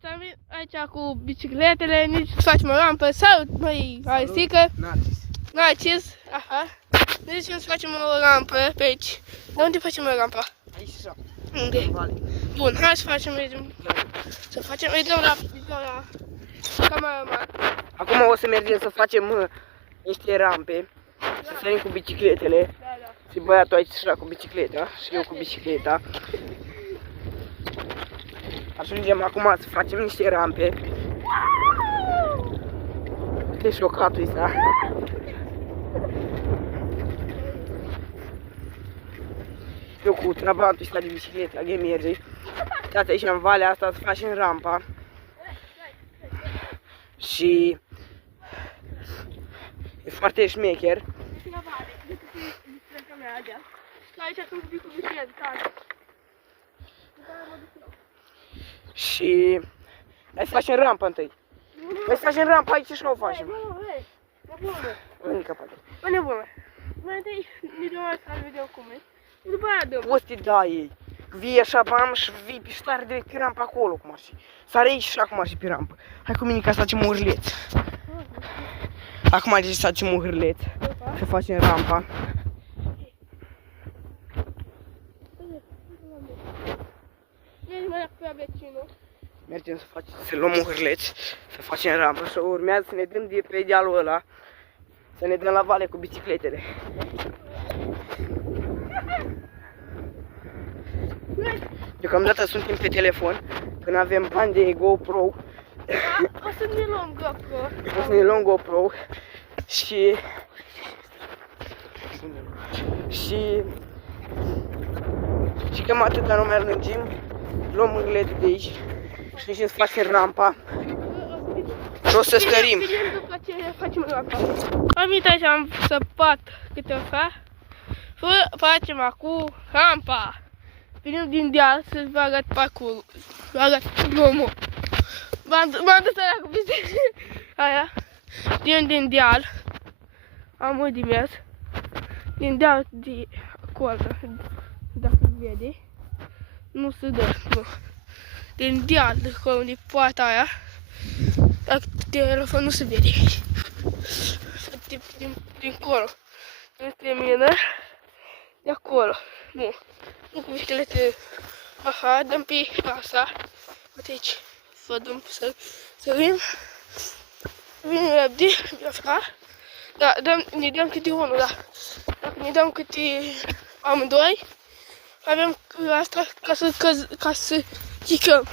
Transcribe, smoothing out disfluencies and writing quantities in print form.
băieți, am venit aici cu bicicletele, nici să facem o rampă sau, măi, Arisică. Narcis, aha. Ne zicem să facem o rampă pe aici. De unde facem o rampă? Aici așa. Unde? În vale. Bun, hai să facem, îi dăm la cameraman. Acum o să mergem să facem niște rampe. Să sărim cu bicicletele. Da. Și băiatul aici așa cu bicicleta și eu cu bicicleta. Ajungem acum să facem niște rampe. Ce șocatul ăsta. Eu cu trabantul ăsta de bicicletă, la game merge. Uitați aici în valea asta să facem rampa. Și e foarte șmecher. Și hai să facem rampa întâi. Hai să facem rampa aici și nu o facem. Unica poate. Bă, nebună. Mai întâi ne dăm asta, vedem cum e. Și după aia dăm. Poți să-i dai ei. Vii așa, bam, și vii pe stare direct pe rampa acolo, cum ar fi. Sare aici și acum ar fi pe rampă. Hai cu mine ca să facem un hârleț. Acum aici să facem un hârleț. Să facem rampa. Mergem să luăm un hârleț, să facem rampă și urmează să ne dăm de pe dealul ăla. Să ne dăm la vale cu bicicletele. Deocamdată suntem pe telefon, când avem bani de GoPro. O să ne luăm GoPro. O să ne luăm GoPro și cam atâta nu mai lungim. Luăm hârlețul de aici și să facem rampa. Și o să scărim. După ce facem rampa. Am venit aici, am săpat câteva. Facem acum rampa. Venim din deal să-ți vă arăt parcurul. Vă arăt drumul. M-am dus aia cu bicicleta aia. Din deal. Am o dimers. Din deal de acolo. Dacă vede. Nu se dă, nu. Din deal, de acolo unde e poarta aia. Dacă telefonul nu se vede. Din acolo. Este mine. De acolo. Nu. Nu cu biciclete. Aha, dăm pe asta. Uite aici. Vă dăm să sărim. Vine răbde. Așa. Da, ne dăm câte unul, da. Dacă ne dăm câte amândoi, avem asta ca să chicăm.